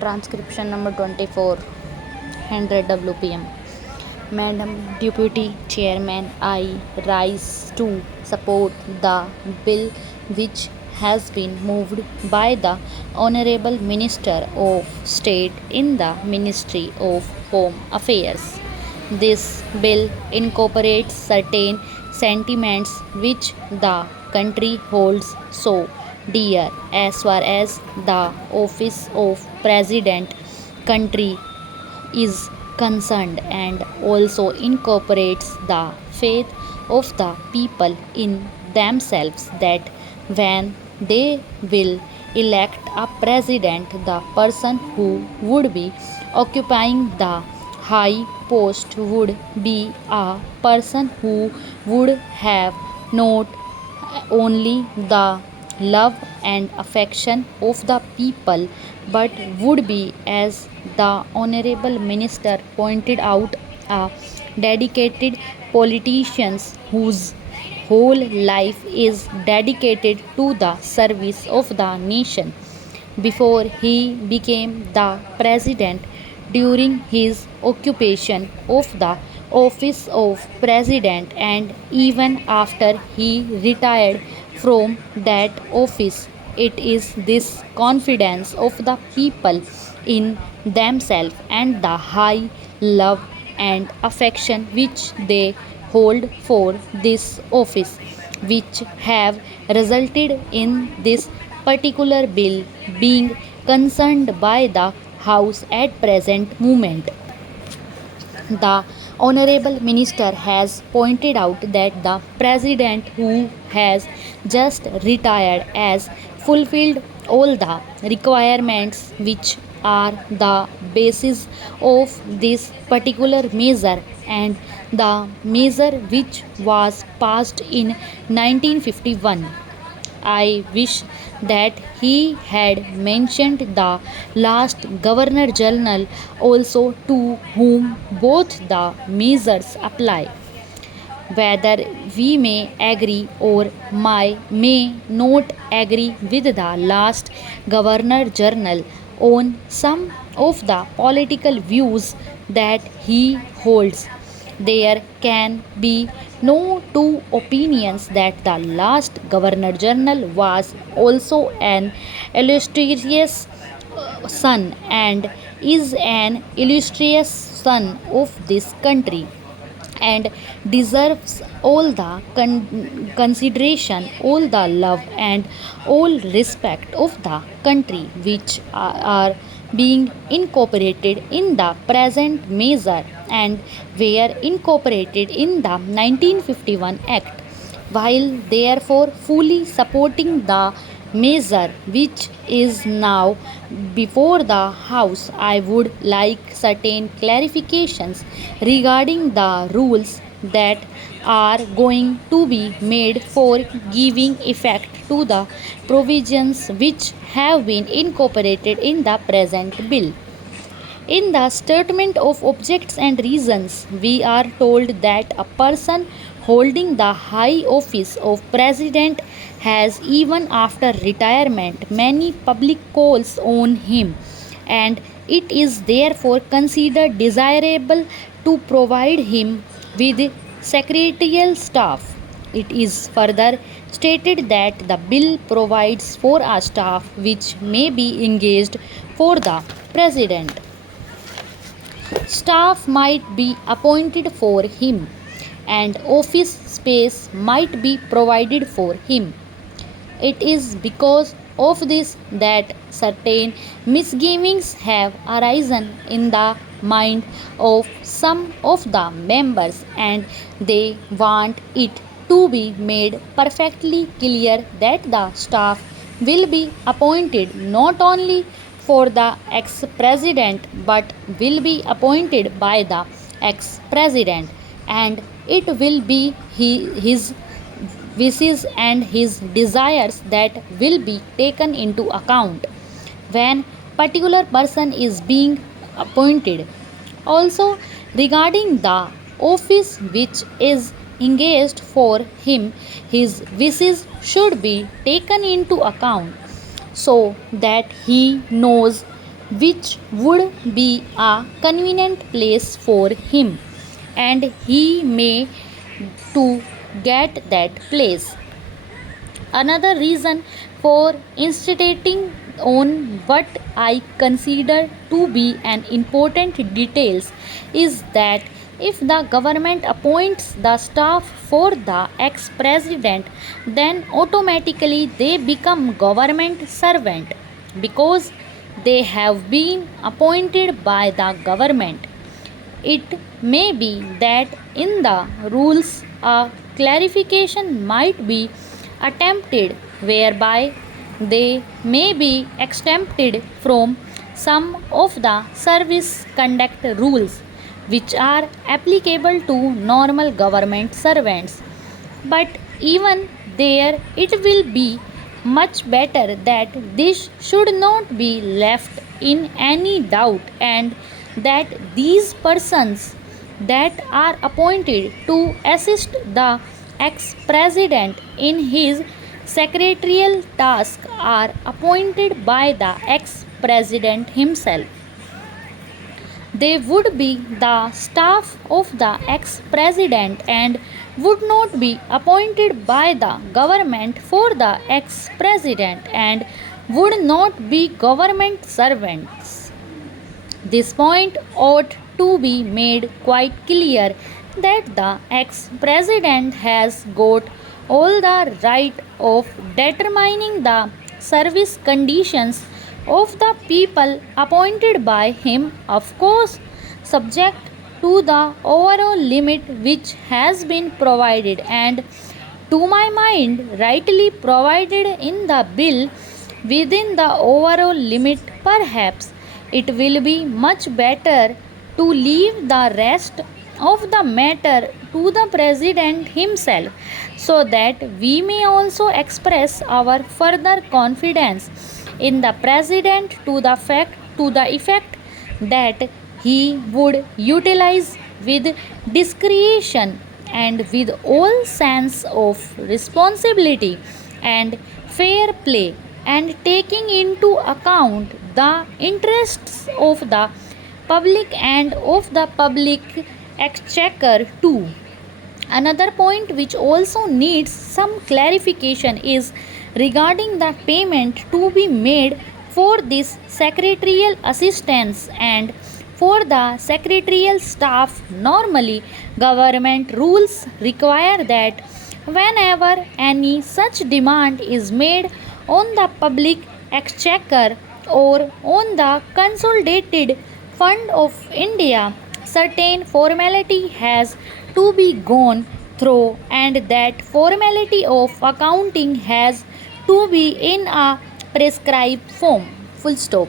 Transcription number 24, 100 WPM. Madam Deputy Chairman, I rise to support the bill which has been moved by the Honorable Minister of State in the Ministry of Home Affairs. This bill incorporates certain sentiments which the country holds so dear as far as the office of President country is concerned, and also incorporates the faith of the people in themselves that when they will elect a president, the person who would be occupying the high post would be a person who would have not only the love and affection of the people but would be, as the Honorable Minister pointed out, a dedicated politician whose whole life is dedicated to the service of the nation. Before he became the president, during his occupation of the office of president, and even after he retired from that office, it is this confidence of the people in themselves and the high love and affection which they hold for this office which have resulted in this particular bill being concerned by the House at present moment. The Honorable Minister has pointed out that the President, who has just retired, has fulfilled all the requirements which are the basis of this particular measure, and the measure which was passed in 1951. I wish that he had mentioned the last Governor General also, to whom both the measures apply. Whether we may agree or may not agree with the last Governor General on some of the political views that he holds, there can be no two opinions that the last Governor General was also an illustrious son and is an illustrious son of this country, and deserves all the consideration, all the love, and all respect of the country which are being incorporated in the present measure and were incorporated in the 1951 Act. While therefore fully supporting the measure which is now before the House, I would like certain clarifications regarding the rules that are going to be made for giving effect to the provisions which have been incorporated in the present bill. In the statement of objects and reasons, we are told that a person holding the high office of president has, even after retirement, many public calls on him, and it is therefore considered desirable to provide him with secretarial staff. It is further stated that the bill provides for a staff which may be engaged for the president. Staff might be appointed for him, and office space might be provided for him. It is because of this that certain misgivings have arisen in the mind of some of the members, and they want it to be made perfectly clear that the staff will be appointed not only for the ex president but will be appointed by the ex president, and it will be his wishes and his desires that will be taken into account when particular person is being appointed. Also, regarding the office which is engaged for him, his wishes should be taken into account so that he knows which would be a convenient place for him, and he may to get that place. Another reason for insisting on what I consider to be an important details is that if the government appoints the staff for the ex-president, then automatically they become government servant because they have been appointed by the government. It may be that in the rules a clarification might be attempted whereby they may be exempted from some of the service conduct rules which are applicable to normal government servants. But even there, it will be much better that this should not be left in any doubt, and that these persons that are appointed to assist the ex president in his secretarial task are appointed by the ex president himself. They would be the staff of the ex president and would not be appointed by the government for the ex president and would not be government servants. This point ought to be made quite clear that the ex president has got all the right of determining the service conditions of the people appointed by him, of course, subject to the overall limit which has been provided and, to my mind, rightly provided in the bill. Within the overall limit, perhaps it will be much better to leave the rest of the matter to the president himself, so that we may also express our further confidence in the president to the effect that he would utilize with discretion and with all sense of responsibility and fair play, and taking into account the interests of the public and of the public exchequer too. Another point which also needs some clarification is regarding the payment to be made for this secretarial assistance and for the secretarial staff. Normally, government rules require that whenever any such demand is made on the public exchequer or on the consolidated fund of India, certain formality has to be gone through, and that formality of accounting has to be in a prescribed form. Full stop.